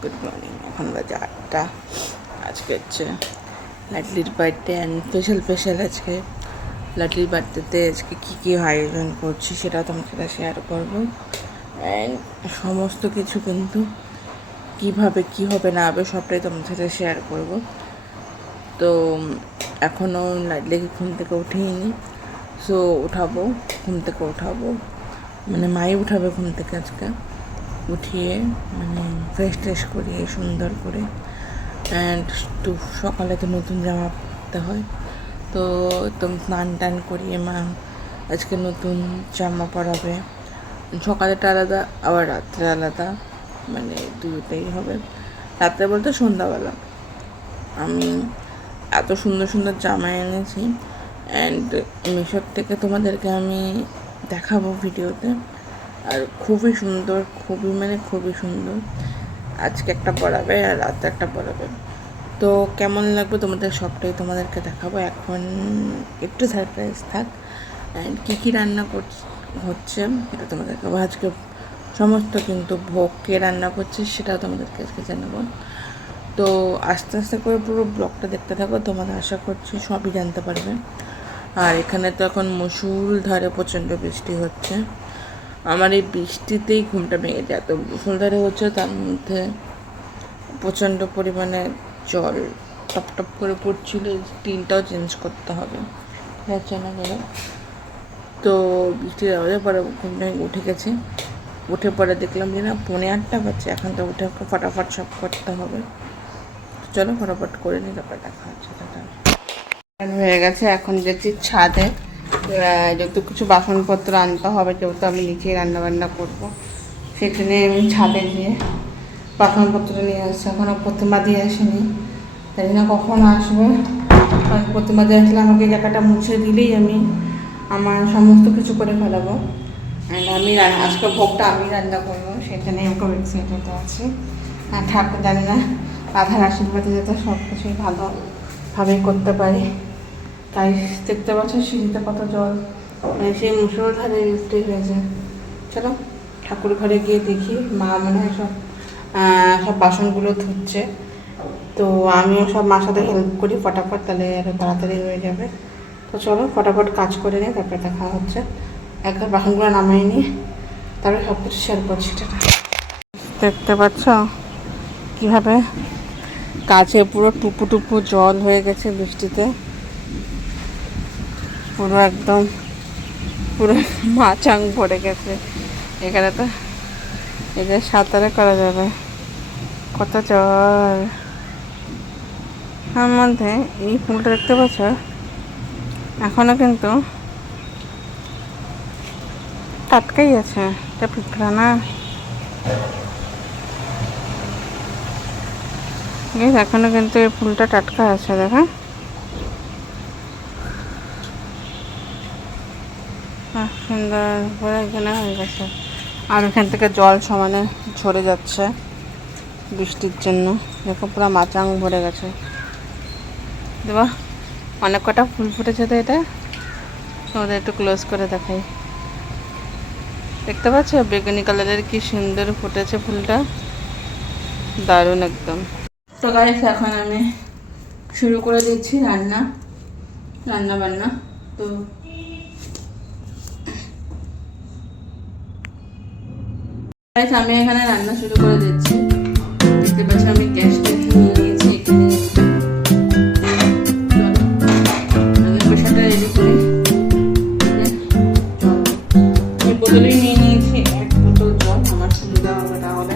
Good morning এখন বাজে 8টা। আজকে হচ্ছে লাডলির বার্থডে অ্যান্ড স্পেশাল আজকে লাডলির বার্থডেতে আজকে কী আয়োজন করছি সেটা তোমার সাথে শেয়ার করবো। অ্যান্ড সমস্ত কিছু কিন্তু কীভাবে কী হবে না হবে সবটাই তোমার সাথে শেয়ার করব। তো এখনও লাডলিকে ঘুম থেকে উঠিনি, সো ঘুম থেকে উঠাবো, মানে মাই উঠাবে ঘুম থেকে আজকে। উঠিয়ে মানে ফ্রেশ করিয়ে সুন্দর করে অ্যান্ড একটু সকালে তো নতুন জামা পরতে হয়, তো স্নান টান করিয়ে মা আজকে নতুন জামা পরাবে। সকালেটা আলাদা আবার রাত্রে আলাদা, মানে দুটোই হবে। রাত্রে বলতে সন্ধ্যাবেলা আমি এত সুন্দর জামা এনেছি অ্যান্ড মিশোর থেকে তোমাদেরকে আমি দেখাবো ভিডিওতে। আর খুবই সুন্দর, খুবই সুন্দর। আজকে একটা পরাবে আর রাতে একটা পরাবে, তো কেমন লাগবে তোমাদের সবটাই তোমাদেরকে দেখাবো। এখন একটু সারপ্রাইজ থাক। অ্যান্ড কী রান্না হচ্ছে এটা তোমাদেরকে আজকে সমস্ত কিন্তু ভোগ কে রান্না করছে সেটা তোমাদেরকে আজকে জানাবো। তো আস্তে করে পুরো ব্লগটা দেখতে থাকো, তোমাদের আশা করছি সবই জানতে পারবে। আর এখানে তো এখন মুষলধারে প্রচণ্ড বৃষ্টি হচ্ছে। আমার এই বৃষ্টিতেই ঘুমটা ভেঙে যায়, এত মুষলধারে হচ্ছে, তার মধ্যে প্রচণ্ড পরিমাণে জল টপ করে পড়ছিল। টিনটাও চেঞ্জ করতে হবে, যাচ্ছে না গেলে। তো বৃষ্টির আওয়াজে পরে ঘুমটা উঠে গেছি। উঠে পরে দেখলাম যে না 8:45 বাজছে, এখন তো উঠে ফটাফট সব করতে হবে। চলো ফটাফট করে নিই, তারপরে দেখা হচ্ছে। হয়ে গেছে, এখন যাচ্ছি ছাদে। যত কিছু বাসনপত্র আনতে হবে, যেহেতু আমি নিচেই রান্নাবান্না করবো, সেখানে আমি ছাদে গিয়ে বাসনপত্র নিয়ে আসছি। এখনও প্রতিমা দিয়ে আসেনি, তাই না কখন আসবে। প্রতিমা দিয়ে আসলে আমাকে জায়গাটা মুছে দিলেই আমি আমার সমস্ত কিছু করে ফেলাবো। অ্যান্ড আমি আজকে ভোগটা আমি রান্না করবো, সেখানে আমাকে এক্সাইটেড আছে। আর ঠাকুর জানি না রাধার আশীর্বাদে যাতে সব কিছুই ভালোভাবেই করতে পারি। তাই দেখতে পাচ্ছ সিঁড়িতে কত জল, সেই মুষলধারে বৃষ্টি হয়েছে। চলো ঠাকুর ঘরে গিয়ে দেখি, মা মনে হয় সব বাসনগুলো ধুচ্ছে, তো আমিও সব মার সাথে হেল্প করি ফটাফট, তাহলে আরও তাড়াতাড়ি হয়ে যাবে। তো চলো ফটাফট কাজ করে নিই, তারপরে দেখা হচ্ছে। একবার বাসনগুলো নামাই নিই, তারপরে সব কিছু শেয়ার করছি। দেখতে পাচ্ছ কীভাবে কাছে পুরো টুপু জল হয়ে গেছে বৃষ্টিতে, পুরো মাচাং পড়ে গেছে। এখানে তো এই যে সাঁতারে করা যাবে, কত জল। তার মধ্যে এই ফুলটা দেখতে পাচ্ছ এখনো কিন্তু টাটকাই আছে, এটা পিঁপড়া না। এখনো কিন্তু এই ফুলটা টাটকা আছে, দেখা সুন্দর করে এখানে হয়ে গেছে। আর এখান থেকে জল সমানে ঝরে যাচ্ছে বৃষ্টির জন্য, দেখো পুরো মাচাং ভরে গেছে। দেবা অনেক কটা ফুল ফুটেছে, তো এটা তোমাদের একটু ক্লোজ করে দেখাই। দেখতে পাচ্ছ বেগুনি কালারের কি সুন্দর ফুটেছে ফুলটা, দারুণ একদম। তো গাইস এখন আমি শুরু করে দিচ্ছি রান্না বান্না। তো আমি এখানে রান্না শুরু করে দিচ্ছি। দেখতে পাচ্ছি আমি গ্যাসটা নিয়ে নিয়েছি, এখানে প্রেশারটা রেডি করি। আমি বোতলেই নিয়ে নিয়েছি 1 বোতল জল, আমার সুবিধা হবে তাহলে।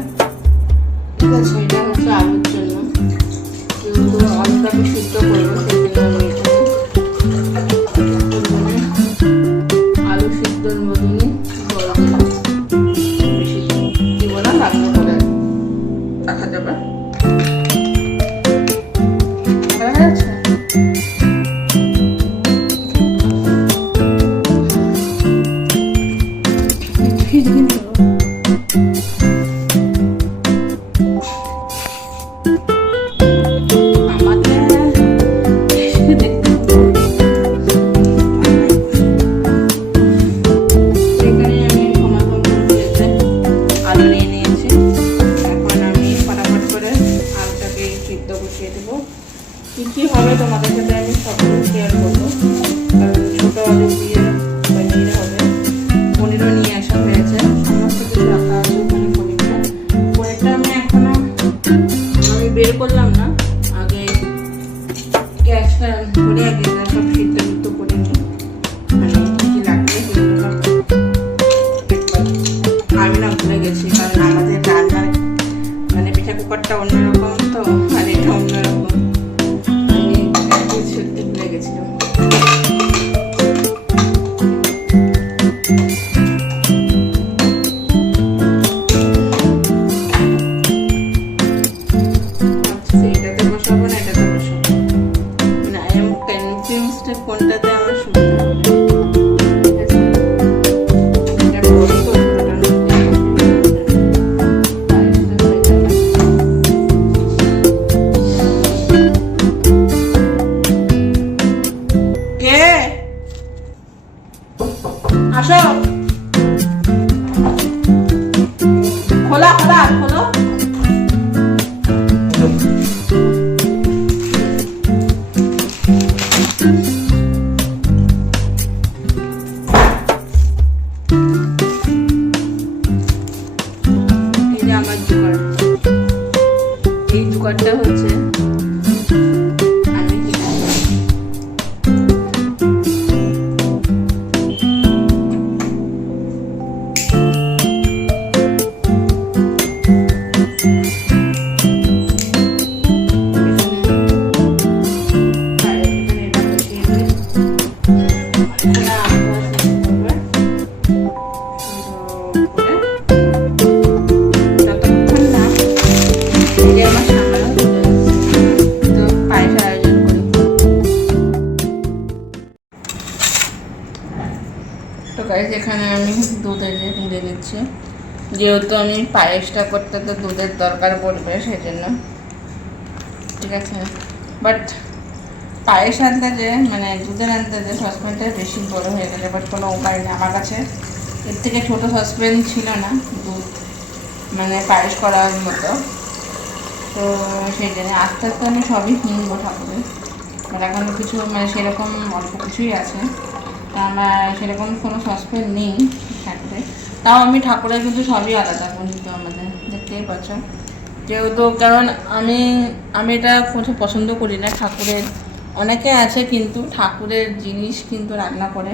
ঠিক আছে, এটা হচ্ছে আলুর জন্য, কিন্তু আলুটাকে সিদ্ধ করবো, সেই জন্য আমি আলু সিদ্ধর মতনই জল করবে। দেখা যাচ্ছে কি হবে তোমাদের সাথে আমি সবগুলো শেয়ার করবো, কারণ ছোটো আলু দিয়ে পনির হবে। পনিরও নিয়ে আসা হয়েছে, সমস্ত কিছু রাখা আছে ওখানে। পনিরটা আমি এখনো বের করলাম না, আগে গ্যাসটা ধরে আগে সব সিদ্ধ সিদ্ধ করে নিই, মানে কি লাগবে সেগুলো সব। আমি না ভুলে গেছি, কারণ আমাদের রান্নার মানে প্রেসার কুকারটা অন্যরকম তো, আর এটা অন্যরকম। কোনটাতে আমার সুবিধা হবে। আসো, খোলা খোলা খোলো। আমার জোগাড়, এই জোগাড়টা হচ্ছে আমি এখানে আমি দুধ দিয়ে দিচ্ছি, যেহেতু আমি পায়েসটা করতে তো দুধের দরকার পড়বে সেজন্য, ঠিক আছে। বাট পায়েস আনতে যে মানে দুধের আনতে যে সসপ্যানটা বেশি বড় হয়ে গেছে, বাট কোনো উপায় নেই। আমার কাছে এর থেকে ছোটো সসপ্যান ছিল না দুধ মানে পায়েস করার মতো, তো সেই জন্য আস্তে আস্তে আমি সবই কিনবো ঠাকুরে। বাট এখনও কিছু মানে সেরকম অল্প কিছুই আছে, তা আমার সেরকম কোনো সসপ্যান নেই ঠাকুরে। তাও আমি ঠাকুরের কিন্তু সবই আলাদা করি, তো আমাদের দেখতেই পাচ্ছ। যেহেতু কারণ আমি এটা কোথাও পছন্দ করি না ঠাকুরের, অনেকে আছে কিন্তু ঠাকুরের জিনিস কিন্তু রান্না করে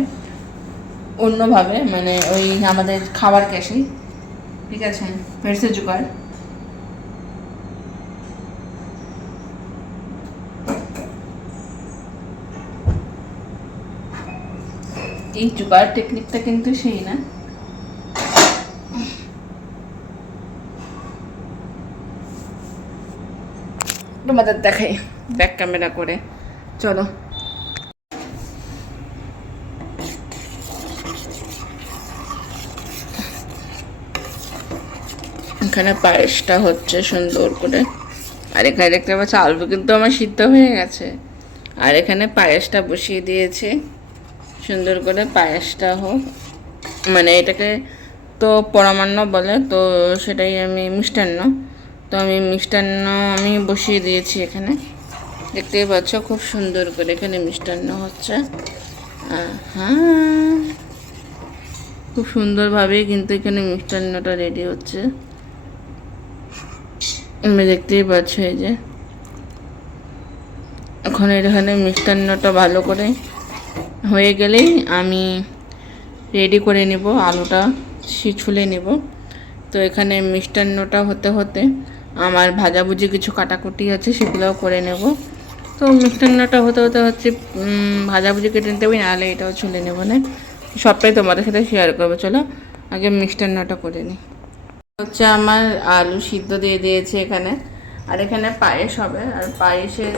অন্যভাবে, মানে ওই আমাদের খাবার ক্যাশে, ঠিক আছে, ফেরসে জোগাড়। এই জোগাড় টেকনিকটা কিন্তু সেই না। তোমাদের দেখাই ব্যাক ক্যামেরা করে, চলো। এখানে পায়েসটা হচ্ছে সুন্দর করে, আর এখানে দেখতে পাচ্ছ আলু কিন্তু আমার সিদ্ধ হয়ে গেছে, আর এখানে পায়েসটা বসিয়ে দিয়েছে সুন্দর করে। পায়েসটা হোক, মানে এটাকে তো পরমান্ন বলে, তো সেটাই আমি মিষ্টান্ন, তো আমি মিষ্টান্ন আমি বসিয়ে দিয়েছি এখানে, দেখতেই পাচ্ছ খুব সুন্দর করে এখানে মিষ্টান্ন হচ্ছে। হ্যাঁ, খুব সুন্দরভাবেই কিন্তু এখানে মিষ্টান্নটা রেডি হচ্ছে, আমি দেখতেই পাচ্ছ। এই যে এখন এখানে মিষ্টান্নটা ভালো করে হয়ে গেলেই আমি রেডি করে নেব, আলুটা ছুলে নেব। তো এখানে মিষ্টান্নটা হতে হতে আমার ভাজাভুজি কিছু কাটাকুটি আছে সেগুলোও করে নেব। তো মিষ্টান্নটা হতে হতে হচ্ছে ভাজাভুজি কেটে নিতে হবে, নাহলে এটাও ছুলে নেব না, সবটাই তোমাদের সাথে শেয়ার করবো। চলো আগে মিষ্টান্নটা করে নিই। হচ্ছে আমার আলু সিদ্ধ দিয়ে দিয়েছে এখানে, আর এখানে পায়েস হবে। আর পায়েসের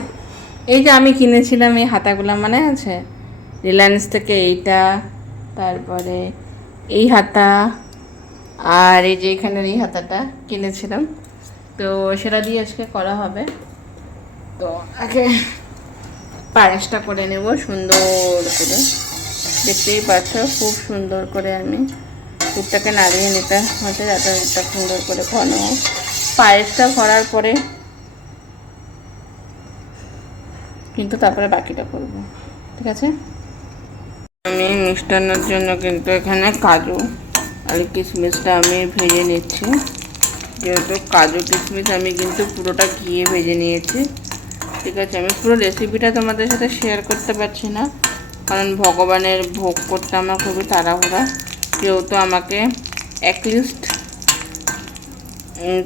এই যে আমি কিনেছিলাম এই হাতাগুলো মনে আছে, রিলায়েন্স থেকে এইটা, তারপরে এই হাতা, আর এই যে এখানের এই হাতাটা কিনেছিলাম, তো সেটা দিয়ে আজকে করা হবে। তো আগে পায়েসটা করে নেব সুন্দর করে, দেখতেই পাচ্ছ খুব সুন্দর করে আমি দুধটাকে নাড়িয়ে নিতে হচ্ছে যাতে দুধটা সুন্দর করে ঘন। পায়েসটা করার পরে কিন্তু তারপরে বাকিটা করব, ঠিক আছে। আমি মিষ্টান্নর জন্য কিন্তু এখানে কাজু আর কিশমিশটা আমি ভেজে নিচ্ছি। যেহেতু কাজু কিশমিশ আমি কিন্তু পুরোটা ঘিয়ে ভেজে নিয়েছি, ঠিক আছে। আমি পুরো রেসিপিটা তোমাদের সাথে শেয়ার করতে পারছি না, কারণ ভগবানের ভোগ করতে আমার খুবই তাড়াহুড়া। যেহেতু আমাকে অ্যাটলিস্ট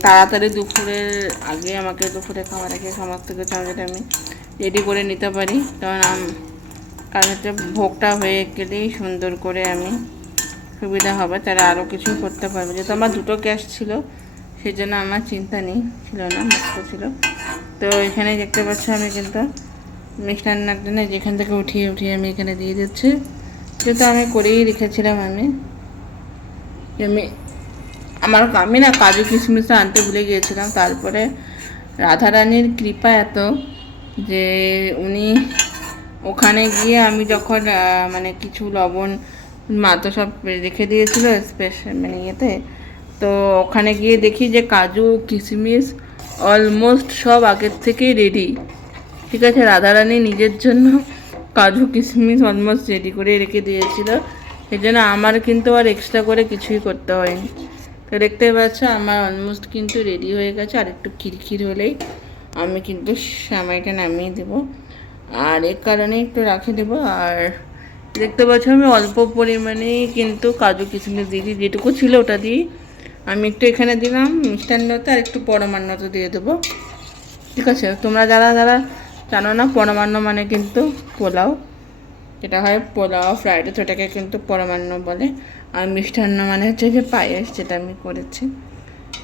তাড়াতাড়ি দুপুরের আগে, আমাকে দুপুরে খাবার আগে সমস্ত কিছু আমি রেডি করে নিতে পারি, কারণ হচ্ছে ভোগটা হয়ে গেলেই সুন্দর করে আমি সুবিধা হবে, তারা আরও কিছু করতে পারবে। যেহেতু আমার দুটো গ্যাস ছিল সেই জন্য আমার চিন্তা নেই, ছিল না, মুক্ত ছিল। তো এখানে দেখতে পাচ্ছ আমি কিন্তু মিষ্টান্নার জন্য যেখান থেকে উঠিয়ে আমি এখানে দিয়ে দিচ্ছি। যেহেতু আমি করেই রেখেছিলাম, আমি না কাজু কিশমিশটা আনতে ভুলে গিয়েছিলাম। তারপরে রাধারানীর কৃপা এত যে উনি ওখানে গিয়ে আমি যখন মানে কিছু লবণ মা তো সব রেখে দিয়েছিল স্পেশাল মানে ইয়েতে, তো ওখানে গিয়ে দেখি যে কাজু কিশমিশ অলমোস্ট সব আগের থেকেই রেডি, ঠিক আছে। রাধারানী নিজের জন্য কাজু কিশমিশ অলমোস্ট রেডি করে রেখে দিয়েছিল, সেই জন্য আমার কিন্তু আর এক্সট্রা করে কিছুই করতে হয়নি। তো দেখতে পাচ্ছ আমার অলমোস্ট কিন্তু রেডি হয়ে গেছে। আর একটু খিরখির হলেই আমি কিন্তু সেমাইটা নামিয়ে দেবো, আর এর কারণে একটু রাখে দেবো। আর দেখতে পাচ্ছ আমি অল্প পরিমাণেই কিন্তু কাজু কিশমিশ দিয়েছি, যেটুকু ছিল ওটা দিই আমি একটু এখানে দিলাম মিষ্টান্নতে, আর একটু পরমান্নতে দিয়ে দেবো, ঠিক আছে। তোমরা যারা যারা জানো না, পরমান্ন মানে কিন্তু পোলাও, যেটা হয় পোলাও ফ্রাইড রাইস, ওটাকে কিন্তু পরমান্ন বলে। আর মিষ্টান্ন মানে হচ্ছে যে পায়েস, যেটা আমি করেছি,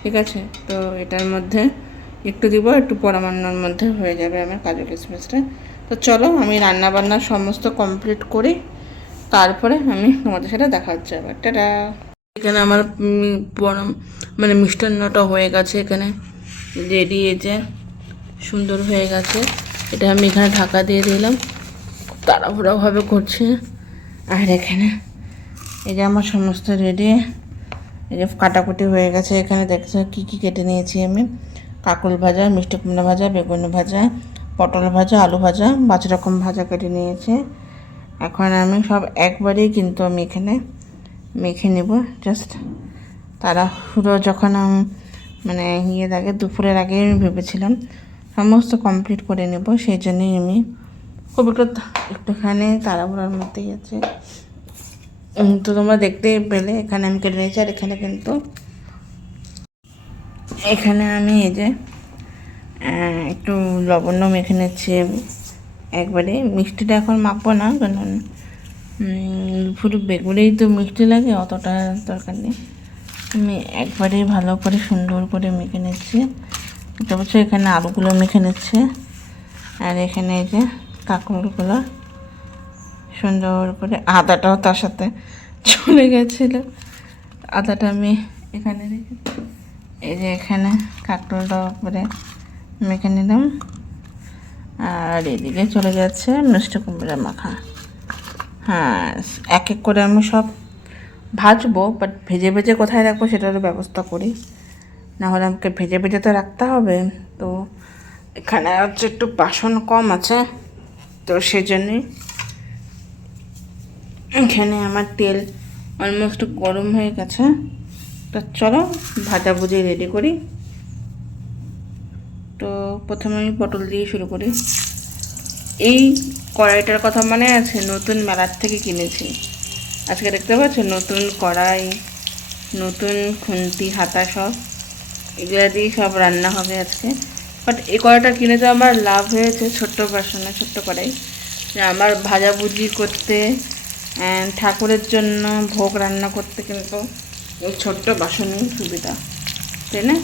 ঠিক আছে। তো এটার মধ্যে একটু দিব, একটু পরমান্নর মধ্যে হয়ে যাবে আমার কাজু কিশমিশটা। তো চলো আমি রান্নাবান্না সমস্ত কমপ্লিট করি, তারপরে আমি তোমাদের সাথে দেখা হচ্ছে আবার। টাটা। এখানে আমার মানে মিষ্টান্নটা হয়ে গেছে, এখানে রেডি, যে সুন্দর হয়ে গেছে। এটা আমি এখানে ঢাকা দিয়ে দিলাম, খুব তাড়াহুড়োভাবে করছি। আর এখানে এই যে আমার সমস্ত রেডি, এই যে কাটাকুটি হয়ে গেছে। এখানে দেখছো কী কী কেটে নিয়েছি আমি, কাকুল ভাজা, মিষ্টি কুমড়া ভাজা, বেগুন ভাজা, পটল ভাজা, আলু ভাজা, 5 রকম ভাজা কেটে নিয়েছি। এখন আমি সব একবারেই কিন্তু আমি এখানে মেখে নেব, জাস্ট তাড়াহুড়ো যখন মানে আগে দুপুরের আগে আমি ভেবেছিলাম সমস্ত কমপ্লিট করে নেব, সেই জন্যই আমি খুব একটুখানি তাড়াহুড়োর মধ্যেই আছে। তো তোমরা দেখতেই পেলে এখানে আমি কেটে নিয়েছি। আর এখানে কিন্তু এখানে আমি এই যে একটু লবণ্য মেখে নিচ্ছি আমি একবারে। মিষ্টিটা এখন মাখবো না, কারণ পুরো বেগুনেই তো মিষ্টি লাগে, অতটা দরকার নেই। আমি একবারেই ভালো করে সুন্দর করে মেখে নিচ্ছি। অবশ্য এখানে আলুগুলো মেখে নিচ্ছে, আর এখানে এই যে কাঁকরোলগুলো সুন্দর করে, আদাটাও তার সাথে চলে গেছিলো, আদাটা আমি এখানে রেখে এই যে এখানে কাঁকরোলটা করে মেখে নিলাম। আর এদিকে চলে যাচ্ছে মিষ্টি কুমড়া মাখা। হ্যাঁ, এক এক করে আমি সব ভাজবো, বাট ভেজে ভেজে কোথায় রাখবো সেটারও ব্যবস্থা করি, নাহলে আমাকে ভেজে ভেজে তো রাখতে হবে। তো এখানে হচ্ছে একটু বাসন কম আছে, তো সেজন্যই এখানে আমার তেল অলমোস্ট গরম হয়ে গেছে। তো চলো ভাজাভুজি রেডি করি। তো প্রথমে আমি পটল দিয়ে শুরু করি। এই কড়াইটার কথা মনে আছে, নতুন মেলার থেকে কিনেছি। আজকে দেখতে পাচ্ছ নতুন কড়াই, নতুন খুন্তি, হাতা, সব এগুলো দিয়ে সব রান্না হবে আজকে। বাট এই কড়াইটা কিনে তো আমার লাভ হয়েছে, ছোট্ট বাসনে, ছোট্ট কড়াই, যে আমার ভাজাভুজি করতে, ঠাকুরের জন্য ভোগ রান্না করতে কিন্তু এই ছোট্ট বাসনই সুবিধা, তাই না?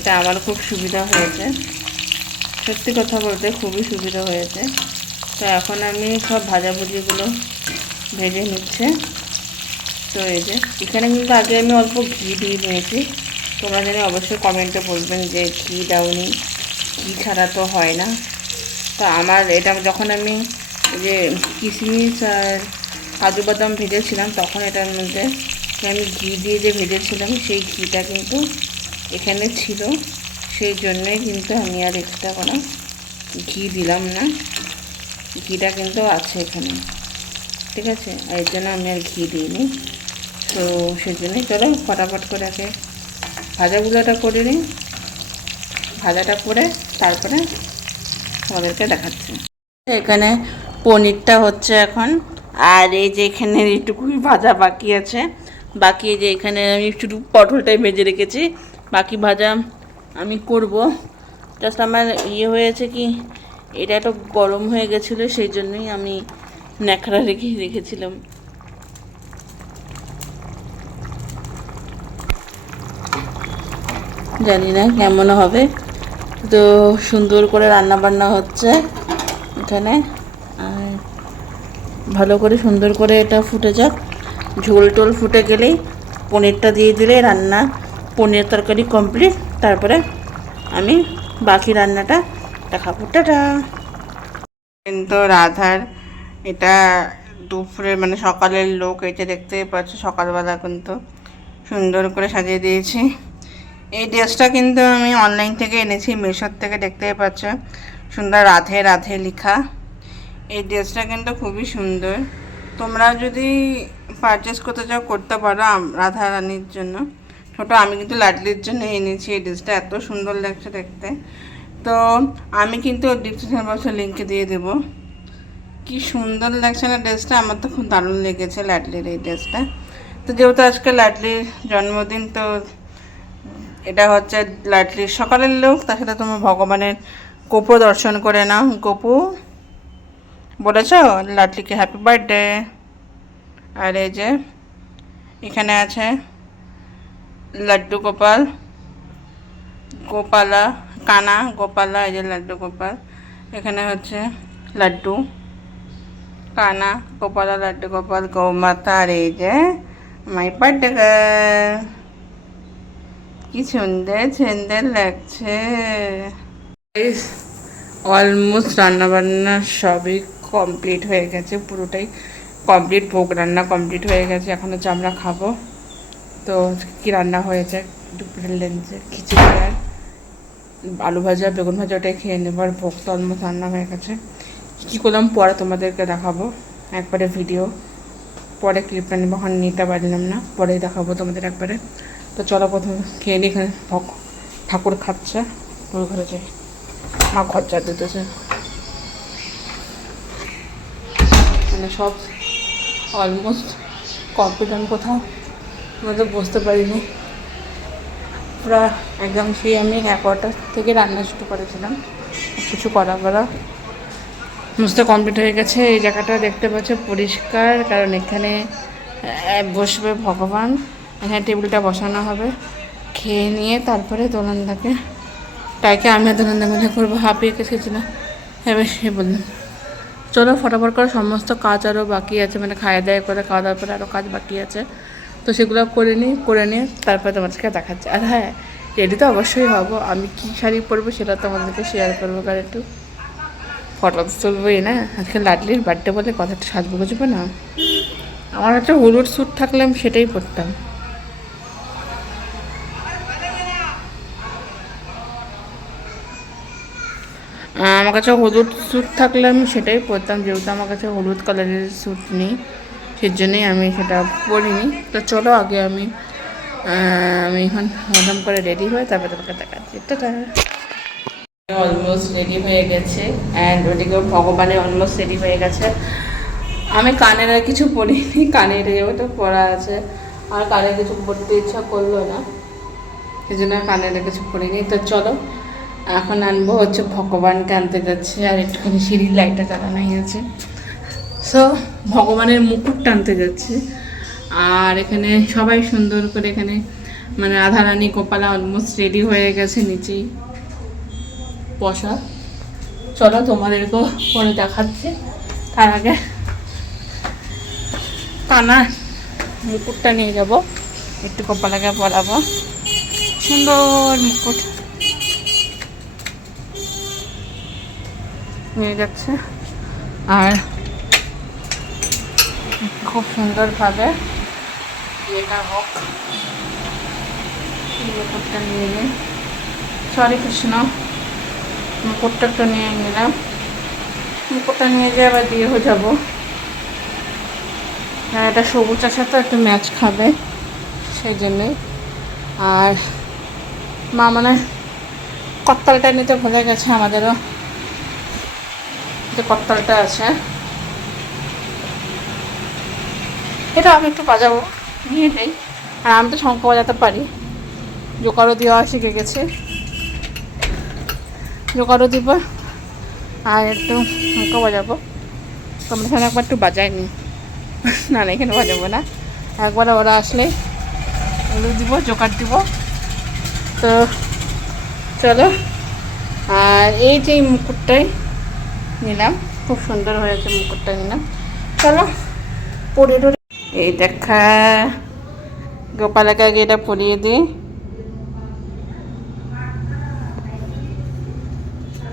এটা আমার খুব সুবিধা হয়েছে, সত্যি কথা বলতে খুবই সুবিধা হয়েছে। তো এখন আমি সব ভাজাভুজিগুলো ভেজে নিচ্ছে। তো এই যে এখানে কিন্তু আগে আমি অল্প ঘি দিয়ে নিয়েছি, তোমরা জানি অবশ্যই কমেন্টে বলবেন যে ঘি দাওনি, ঘি ছাড়া তো হয় না। তো আমার এটা যখন আমি যে কিশমিশ আর কাজু বাদাম ভেজেছিলাম তখন এটার মধ্যে আমি ঘি দিয়ে যে ভেজেছিলাম সেই ঘিটা কিন্তু এখানে ছিল, সেই জন্যই কিন্তু আমি আর এক্সট্রা কোনো ঘি দিলাম না, ঘিটা কিন্তু আছে এখানে, ঠিক আছে, এর জন্য আমি আর ঘি দিইনি। তো সেই জন্যই চলো ফটাফট করে আগে ভাজাগুলোটা করে নিই, ভাজাটা করে তারপরে তোমাদেরকে দেখাচ্ছি। এখানে পনিরটা হচ্ছে এখন, আর এই যে এখানে এইটুকুই ভাজা বাকি আছে, বাকি যে এখানে আমি শুধু পটলটাই ভেজে রেখেছি, বাকি ভাজা আমি করব। জাস্ট আমার হয়েছে কি এটা একটু গরম হয়ে গেছিলো, সেই জন্যই আমি ন্যাকড়া রেখেছিলাম। জানি না কেমন হবে, তো সুন্দর করে রান্না বান্না হচ্ছে এখানে, আর ভালো করে সুন্দর করে এটা ফুটে যাক, ঝোল টোল ফুটে গেলেই পনিরটা দিয়ে দিলে রান্না, পনির তরকারি কমপ্লিট। তারপরে আমি বাকি রান্নাটা দেখাবো। টাটা। কিন্তু রাধার এটা দুপুরের মানে সকালের লোক, এটা দেখতেই পাচ্ছ সকালবেলা কিন্তু সুন্দর করে সাজিয়ে দিয়েছি। এই ড্রেসটা কিন্তু আমি অনলাইন থেকে এনেছি, মিশোর থেকে, দেখতেই পাচ্ছ সুন্দর রাধে রাধে লেখা। এই ড্রেসটা কিন্তু খুবই সুন্দর, তোমরা যদি পারচেস করতে চাও করতে পারো রাধা রানীর জন্য। ছোটো আমি কিন্তু লাডলির জন্য এনেছি, এই ড্রেসটা এত সুন্দর লাগছে দেখতে। তো আমি কিন্তু ডিসক্রিপশন বক্সে লিঙ্কে দিয়ে দেবো। কি সুন্দর লাগছে না ড্রেসটা, আমার তো খুব দারুণ লেগেছে লাডলির এই ড্রেসটা। তো যেহেতু আজকে লাডলির জন্মদিন, তো এটা হচ্ছে লাডলির সকালের লোক, তার সাথে তুমি ভগবানের গোপু দর্শন করে নাও। গোপু বলেছ লাডলিকে হ্যাপি বার্থডে। আর এই যে এখানে আছে লাড্ডু গোপাল, গোপালা কানা গোপালা, এই যে লাড্ডু গোপাল, এখানে হচ্ছে লাড্ডু কানা গোপালা, লাড্ডু গোপাল, গৌমাতা, আর এই যে মাই বার্থডে গার্ল। কি সুন্দর সুন্দর লাগছে। অলমোস্ট রান্নাবান্না সবই কমপ্লিট হয়ে গেছে, পুরোটাই কমপ্লিট, ভোগ রান্না কমপ্লিট হয়ে গেছে। এখন হচ্ছে আমরা খাবো। তো কী রান্না হয়েছে দুপুরের লেন্সে, খিচুড়ি আর আলু ভাজা বেগুন ভাজা, ওটাই খেয়ে নেবো। আর ভোগ তো অলমোস্ট রান্না হয়ে গেছে। কী করলাম পরে তোমাদেরকে দেখাবো, একবারে ভিডিও পরে ক্লিপটা নেবো, এখন নিতে পারলাম না, পরেই দেখাবো তোমাদের একবারে। তো চলো প্রথমে খেয়ে নিই, এখানে ঠাকুর খাচ্ছে, ওই ঘরে যাই, মা ঘর চা দিতেছে, মানে সব অলমোস্ট কমপ্লিট। আমি কোথাও আমাদের বসতে পারিনি, পুরো একদম সেই আমি 11টা থেকে রান্না শুরু করেছিলাম, কিছু করা সমস্ত কমপ্লিট হয়ে গেছে। এই জায়গাটা দেখতে পাচ্ছ পরিষ্কার, কারণ এখানে বসবে ভগবান, এখানে টেবিলটা বসানো হবে। খেয়ে নিয়ে তারপরে দোলনদাকে তাইকে আমি দোলনদা মনে করবো, হাঁপিয়ে গেছিলাম, এবার সে বললাম চলো ফটাফট করে, সমস্ত কাজ আরও বাকি আছে, মানে খাওয়া দাওয়া করে খাওয়া দাওয়ার পরে আরও কাজ বাকি আছে, তো সেগুলো করে নিয়ে তারপরে তোমাদেরকে দেখাচ্ছি। আর হ্যাঁ, রেডি তো অবশ্যই হবো, আমি কী শাড়ি পরবো সেটা তোমাদেরকে শেয়ার করবো, কারণ একটু ফটো তো তুলবোই না, আজকে লাডলির বার্থডে বলে কথাটা সাজবো বুঝবো না। আমার একটা হলুদ স্যুট থাকলে আমি সেটাই পরতাম। আমার কাছে হলুদ স্যুট থাকলে আমি সেটাই পরতাম, যেহেতু আমার কাছে হলুদ কালারের স্যুট নেই, সেই জন্যই আমি সেটা পরিনি। তো চলো আগে আমি এখন মদম করে রেডি হয়ে তারপরে তোমাকে দেখাচ্ছি। টাটা। অলমোস্ট রেডি হয়ে গেছে, অ্যান্ড ওদিকে ভগবানের অলমোস্ট রেডি হয়ে গেছে। আমি কানের আর কিছু পরিনি, কানের ওটা পরা আছে, আর কানে কিছু পরতে ইচ্ছা করলো না, সেই জন্য কানের কিছু পরিনি। তো চলো এখন আনবো হচ্ছে ভগবানকে আনতে যাচ্ছে, আর একটুখানি সিঁড়ির লাইটটা জ্বালানোই আছে, সো ভগবানের মুকুট টানতে যাচ্ছে। আর এখানে সবাই সুন্দর করে এখানে মানে রাধারানী গোপালা অলমোস্ট রেডি হয়ে গেছে নিচেই বসা। চলো তোমাদেরকেও পরে দেখাচ্ছি। তার আগে কানার মুকুটটা নিয়ে যাব, একটু গোপালাকে পরাবো। সুন্দর মুকুট নিয়ে যাচ্ছে, আর খুব সুন্দরভাবে এটা হোক। মুকুটটা নিয়ে নিই, সরি কৃষ্ণ, মুকুটটা একটু নিয়ে নিলাম। মুকুটটা নিয়ে যেয়ে আবার দিয়ে হয়ে যাবো। আর এটা সবুজ আছে তো একটু ম্যাচ খাবে সেই জন্যই। আর মা মানে কত্তালটা নিতে ভুলে গেছে আমাদেরও, যে কত্তালটা আছে এটা আমি একটু বাজাবো, নিয়ে নেই। আর আমি তো শঙ্খ বাজাতে পারি, জোকারও দেওয়া শিখে গেছে, জোকারও দিব আর একটু শঙ্খ বাজাবো। তোমরা এখানে একবার একটু বাজাইনি, না না এখানে বাজাবো না, একবার ওরা আসলে ওগুলো দিব, জোকার দিব। তো চলো, আর এই যে মুকুটটাই নিলাম, খুব সুন্দর হয়েছে মুকুটটা নিলাম। চলো পরিয়ে ধরে এই দেখা গোপালাকে আগে এটা পরিয়ে দিই।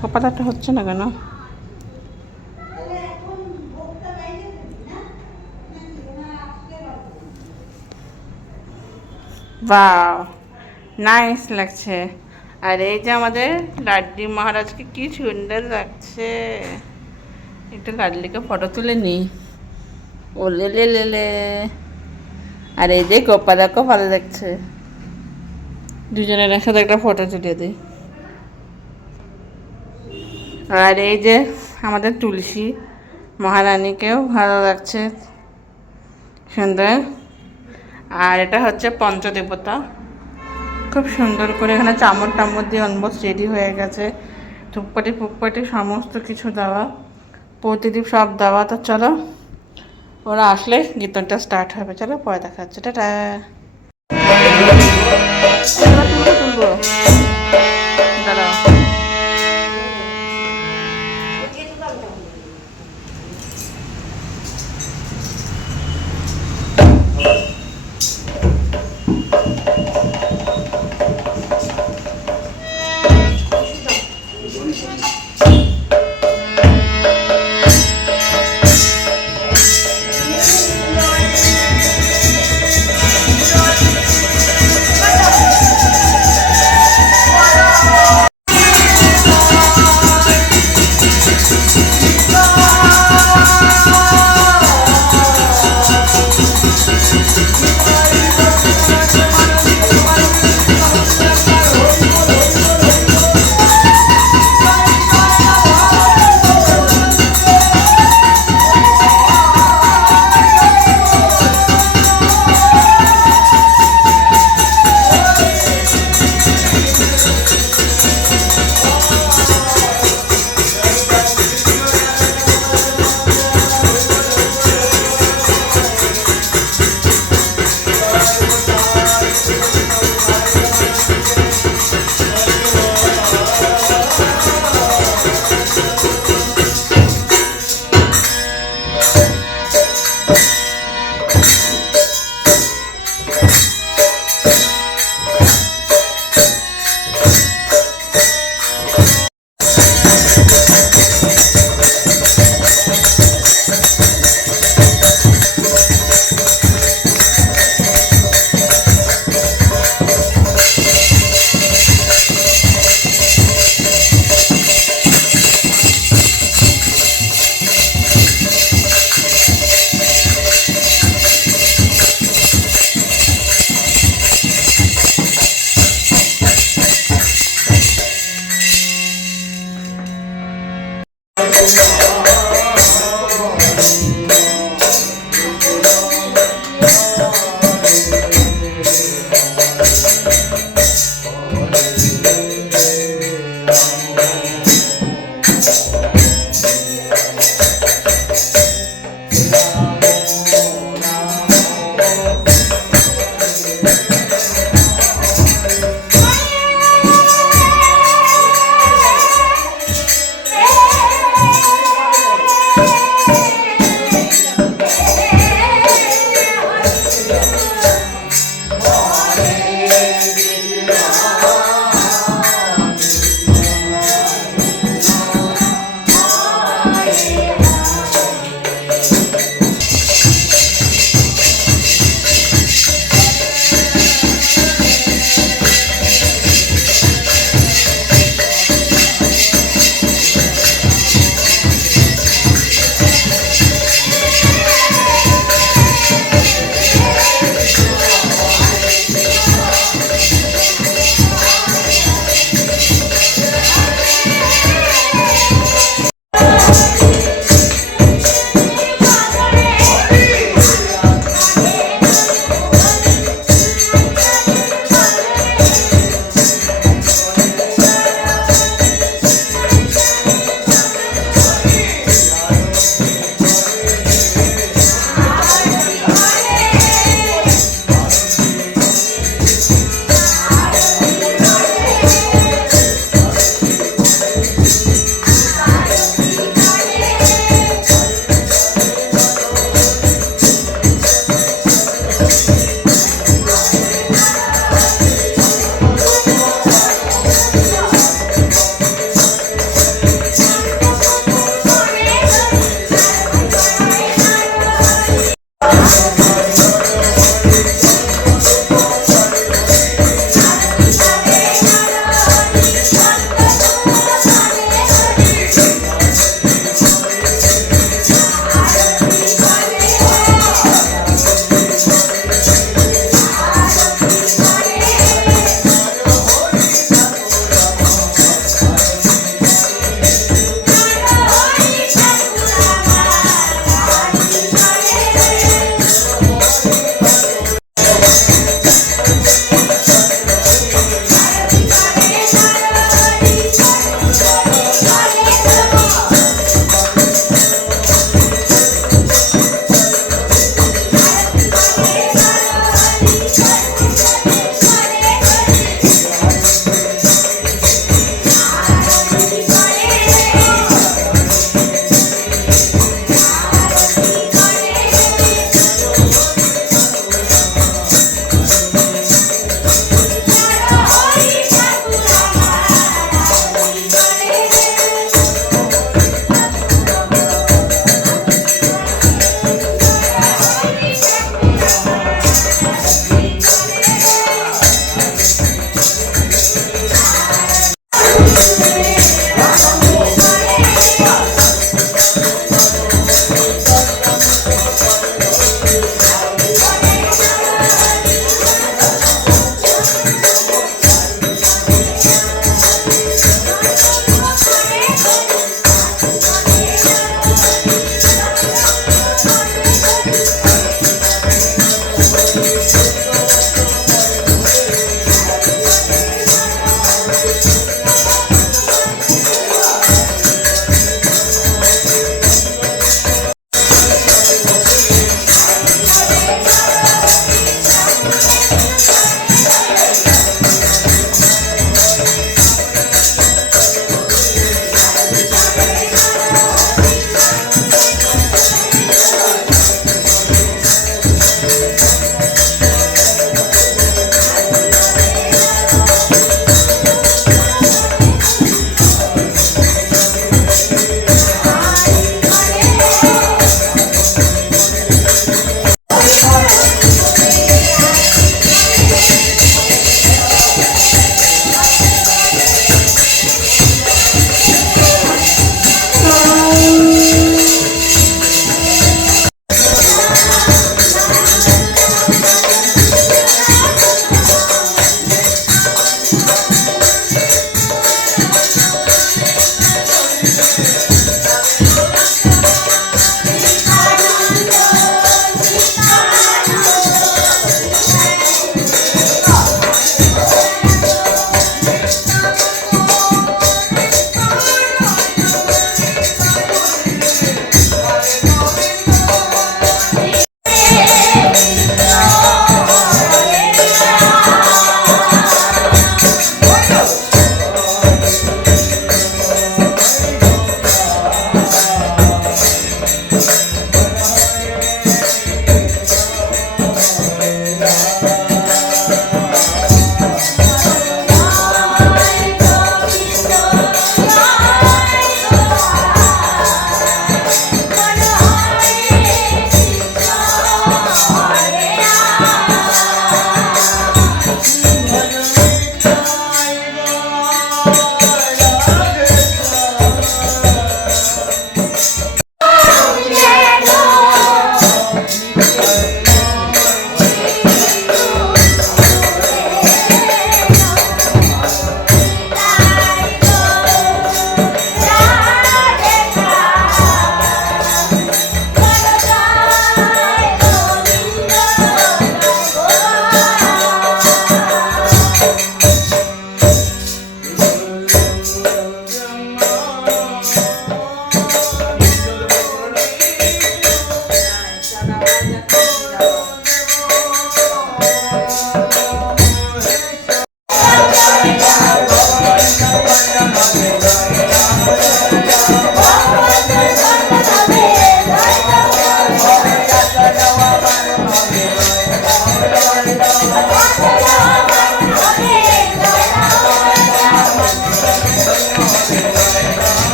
গোপালাটা হচ্ছে না কেন? বাহ, নাইস লাগছে। আর এই যে আমাদের লাড্ডি মহারাজকে কি সুন্দর লাগছে। একটু লাড্লিকে ফটো তুলে নিই। ও লে লে লে লে। আর এই যে গোপালাকেও ভালো লাগছে, দুজনের একসাথে একটা ফটো তুলে দিই। আর এই যে আমাদের তুলসী মহারানীকেও ভালো লাগছে, সুন্দর। আর এটা হচ্ছে পঞ্চদেবতা, খুব সুন্দর করে এখানে চামচ টামচ দিয়ে অলমোস্ট রেডি হয়ে গেছে। ধূপকাঠি ফুপকাঠি সমস্ত কিছু দেওয়া, প্রতিদীপ সব দেওয়া। তো চলো ওরা আসলে কীর্তনটা স্টার্ট হবে। চলো পরে দেখা হচ্ছে, টাটা। তুলবো দাঁড়াও।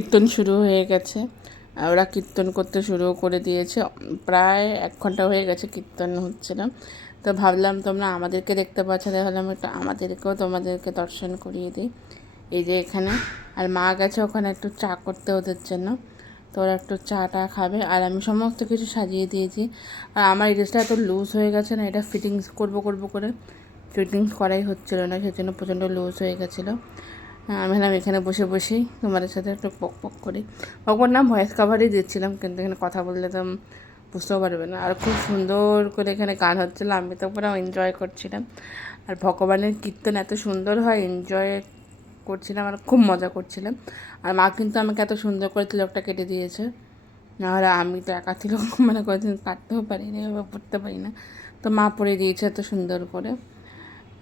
কীর্তন শুরু হয়ে গেছে। ওরা কীর্তন করতে শুরু করে দিয়েছে, প্রায় 1 ঘন্টা হয়ে গেছে কীর্তন হচ্ছিল। তো ভাবলাম তোমরা আমাদেরকে দেখতে পাচ্ছ, ভাবলাম একটু আমাদেরকেও তোমাদেরকে দর্শন করিয়ে দিই। এই যে এখানে, আর মা গেছে ওখানে একটু চা করতে ওদের জন্য, তো ওরা একটু চাটা খাবে। আর আমি সমস্ত কিছু সাজিয়ে দিয়েছি। আর আমার এই ড্রেসটা এত লুজ হয়ে গেছে না, এটা ফিটিংস করবো করে ফিটিংস করাই হচ্ছিলো না, সেজন্য প্রচণ্ড লুজ হয়ে গেছিলো। আমি ভাবলাম এখানে বসে বসেই তোমাদের সাথে একটু পক পক করি। তখন না ভয়েস কাভারই দিচ্ছিলাম, কিন্তু এখানে কথা বললে তো বুঝতেও পারবে না। আর খুব সুন্দর করে এখানে গান হচ্ছিলো, আমি তো পুরো এনজয় করছিলাম। আর ভগবানের কীর্তন এত সুন্দর হয়, এনজয় করছিলাম আর খুব মজা করছিলাম। আর মা কিন্তু আমাকে এত সুন্দর করে তিলকটা কেটে দিয়েছে। আর আমি তো একা তিলক মানে কোনোদিন কাটতেও পারি না বা পড়তে পারি না, তো মা পরে দিয়েছে এত সুন্দর করে।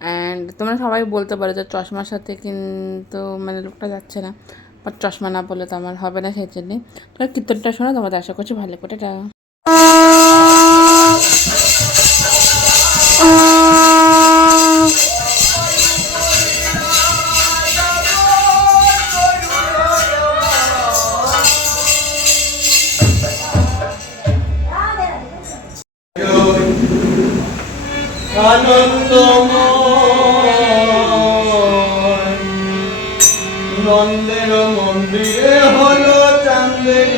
অ্যান্ড তোমরা সবাই বলতে পারো যে চশমার সাথে কিন্তু মানে লুকটা যাচ্ছে না, বাট চশমা না বললে তো আমার হবে না, সেই জন্যে। তোমরা কীর্তনটা শোনো, তোমাদের আশা করছি ভালো করে আনন্দময় নন্দের মন্দিরে হলো চাঁদের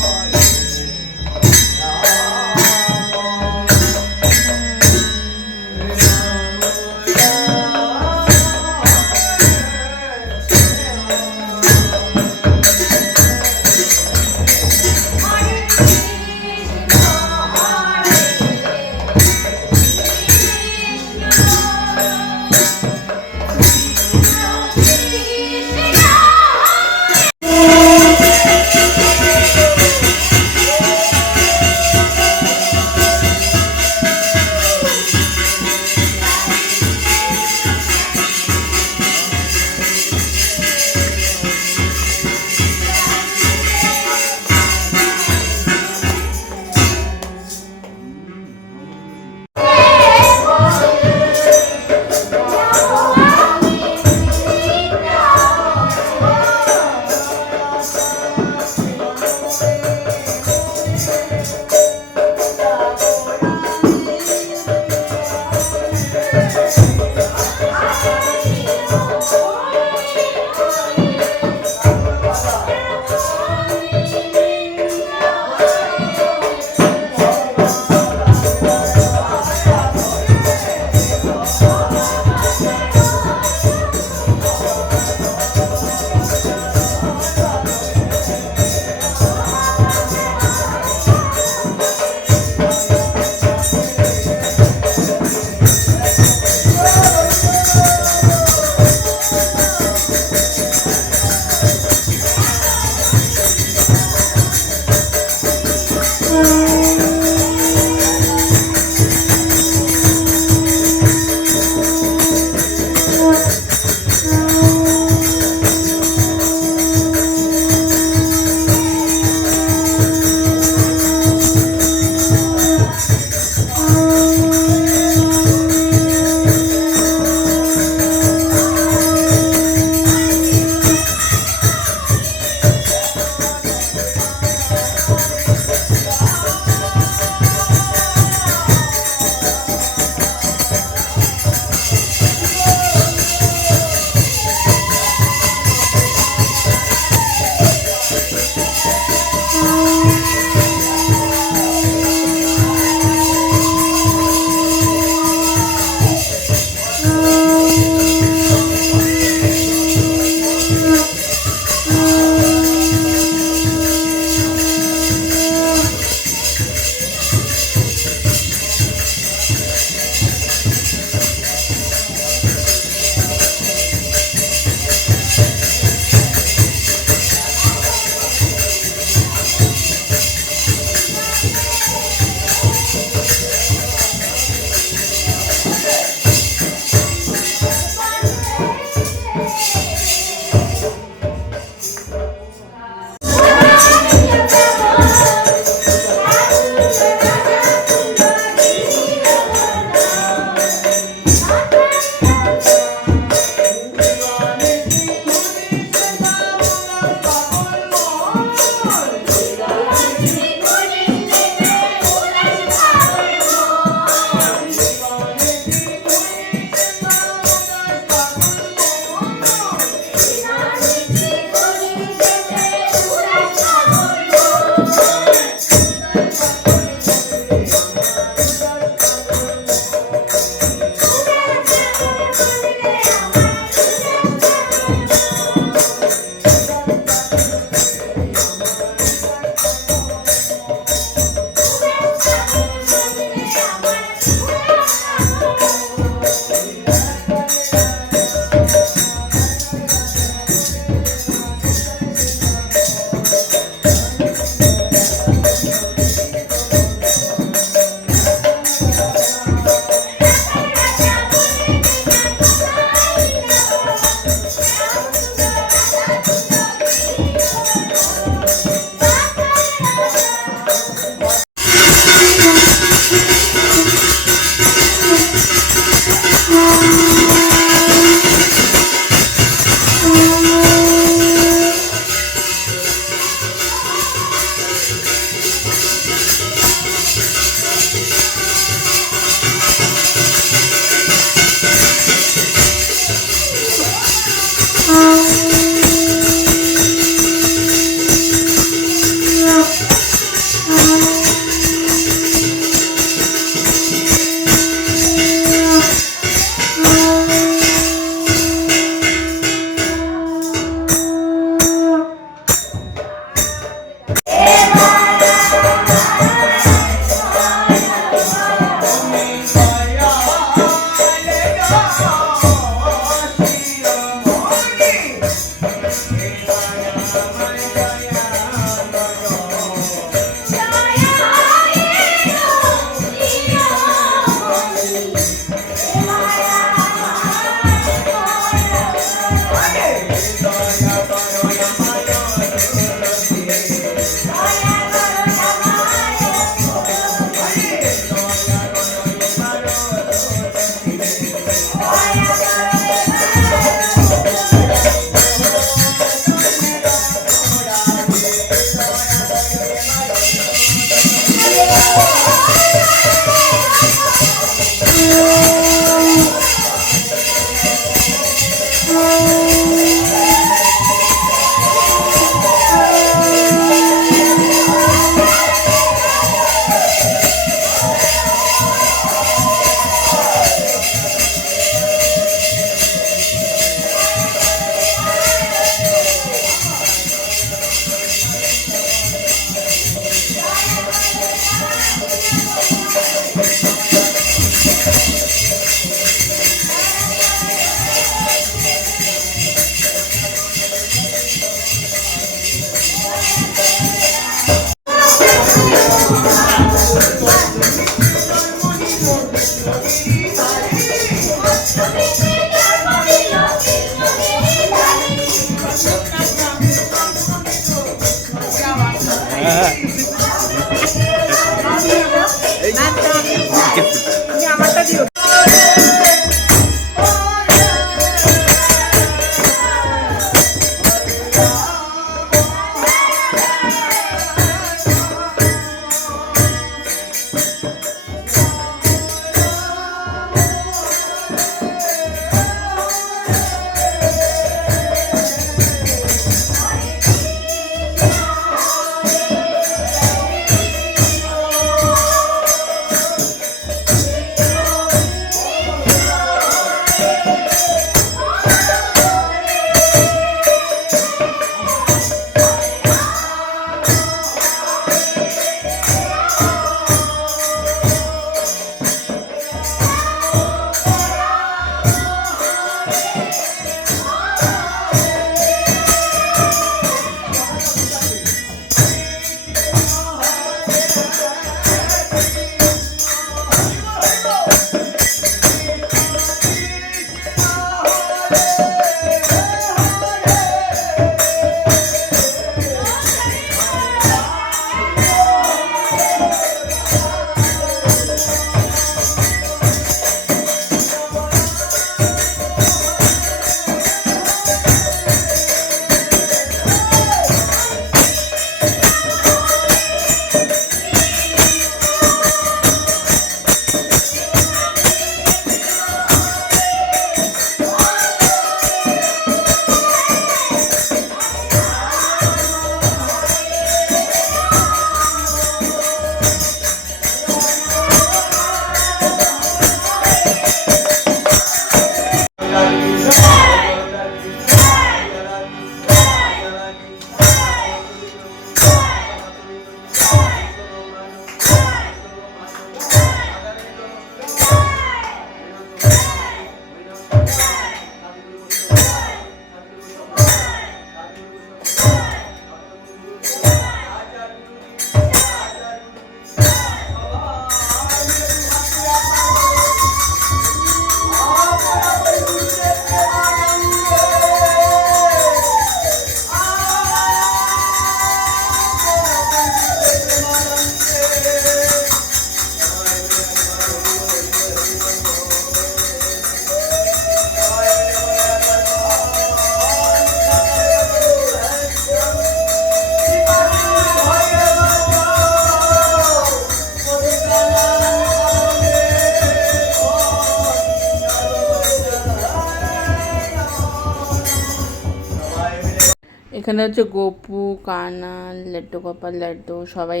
এখানে হচ্ছে গোপু, কানা, লাড্ডু গোপাল, লাড্ডু সবাই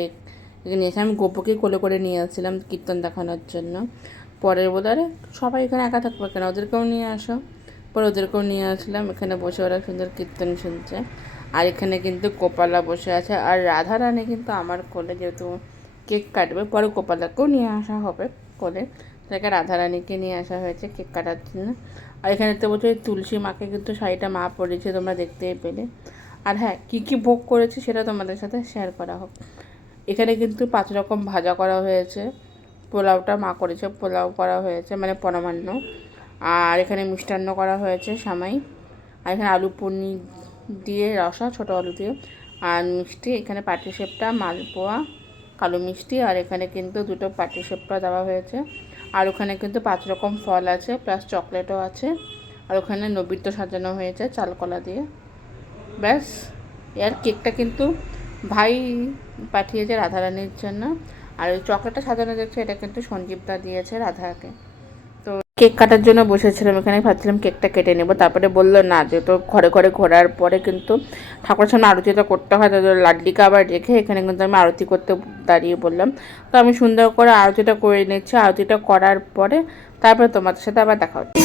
এখানে এসে আমি গোপুকে কোলে করে নিয়ে আসছিলাম কীর্তন দেখানোর জন্য। পরে বলে আরে সবাই এখানে একা থাকবে কেন, ওদেরকেও নিয়ে আসো। পরে ওদেরকেও নিয়ে আসলাম, এখানে বসে ওরা সুন্দর কীর্তন শুনছে। আর এখানে কিন্তু গোপালা বসে আছে, আর রাধা রানী কিন্তু আমার কোলে, যেহেতু কেক কাটবে পরে গোপালাকেও নিয়ে আসা হবে কোলে, তাকে রাধা রানীকে নিয়ে আসা হয়েছে কেক কাটার জন্য। আর এখানে তো বলছে তুলসী মাকে কিন্তু শাড়িটা মা পরেছে, তোমরা দেখতেই পেলে। আর হ্যাঁ, কী কী ভোগ করেছে সেটা তোমাদের সাথে শেয়ার করা হোক। এখানে কিন্তু 5 রকম ভাজা করা হয়েছে, পোলাওটা মা করেছে, পোলাও করা হয়েছে মানে পরমান্ন। আর এখানে মিষ্টান্ন করা হয়েছে সামাই। আর এখানে আলু পনির দিয়ে রসা, ছোটো আলু দিয়ে, আর মিষ্টি। এখানে পাটিসাপটা, মালপোয়া, কালো মিষ্টি। আর এখানে কিন্তু 2টো পাটিসাপটা দেওয়া হয়েছে। আর ওখানে কিন্তু 5 রকম ফল আছে, প্লাস চকলেটও আছে। আর ওখানে নৈবেদ্য সাজানো হয়েছে চালকলা দিয়ে। ব্যাস। এর কেকটা কিন্তু ভাই পাঠিয়েছে রাধারানীর জন্য। আর ওই চকলেটটা সাজানো যাচ্ছে, এটা কিন্তু সঞ্জীবদা দিয়েছে রাধাকে। তো কেক কাটার জন্য বসেছিলাম, এখানে ভাবছিলাম কেকটা কেটে নেবো। তারপরে বললো না, যেহেতু ঘরে ঘরে ঘোরার পরে কিন্তু ঠাকুরের সামনে আরতিটা করতে হয়, তাদের লাড্ডিকে আবার রেখে এখানে কিন্তু আমি আরতি করতে দাঁড়িয়ে বললাম। তো আমি সুন্দর করে আরতিটা করে নিচ্ছি। আরতিটা করার পরে তারপরে তোমাদের সাথে আবার দেখা হচ্ছে।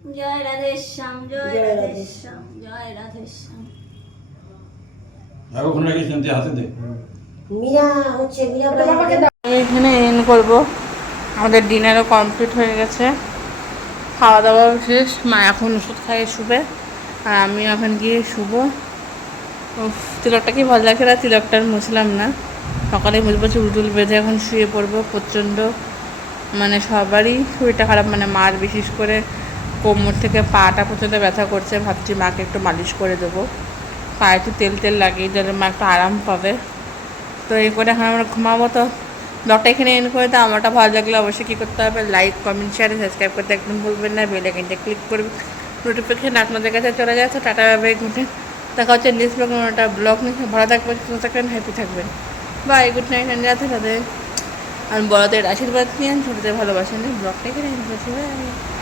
জয় রাধেশ্যাম, জয় রাধেশ্যাম, জয় রাধেশ্যাম। ওখানে রাখিস না, তুই হাতে দে। মীরা হচ্ছে মীরা বাড়িতে আমি এখানে এন্ড করবো। আমাদের ডিনারও কমপ্লিট হয়ে গেছে, খাওয়া দাওয়া শেষ। মা এখন ওষুধ খাইয়ে শুবে, আর আমি এখন গিয়ে শুবো। উফ, তিলকটা কি ভালো লাগছে না, তিলকটা আর মুছলাম না, সকালে মুছবো। চুল বেঁধে এখন শুয়ে পড়বো। প্রচণ্ড মানে সবারই শরীরটা খারাপ, মানে মার বিশেষ করে কোমর থেকে পাটা প্রচণ্ড ব্যথা করছে। ভাবছি মাকে একটু মালিশ করে দেবো, পায়ে একটু তেল তেল লাগিয়ে দিলে মা একটু আরাম পাবে। তো এই করে এখন আমরা ঘুমাবো। তো ব্লগটা এখানে এন্ড করে দাও। আমারটা ভালো লাগলে অবশ্যই কী করতে হবে, লাইক কমেন্ট শেয়ার সাবস্ক্রাইব করতে একদম ভুলবেন না। বেল আইকনটা ক্লিক করবে, নোটিফিকেশন আপনাদের কাছে চলে যাচ্ছে। Tata bye good. দেখা হচ্ছে নেক্সট ব্লগ, ওটা ব্লগ নিয়ে ভালো থাকবেন, সুস্থ থাকবেন, হ্যাপি থাকবেন। Bye, good night. Radhe Radhe. আর বড়দের আশীর্বাদ নিয়ে ছোটোদের ভালোবাসা নিয়ে ব্লগটা এখানে এন্ড করছি। বাই।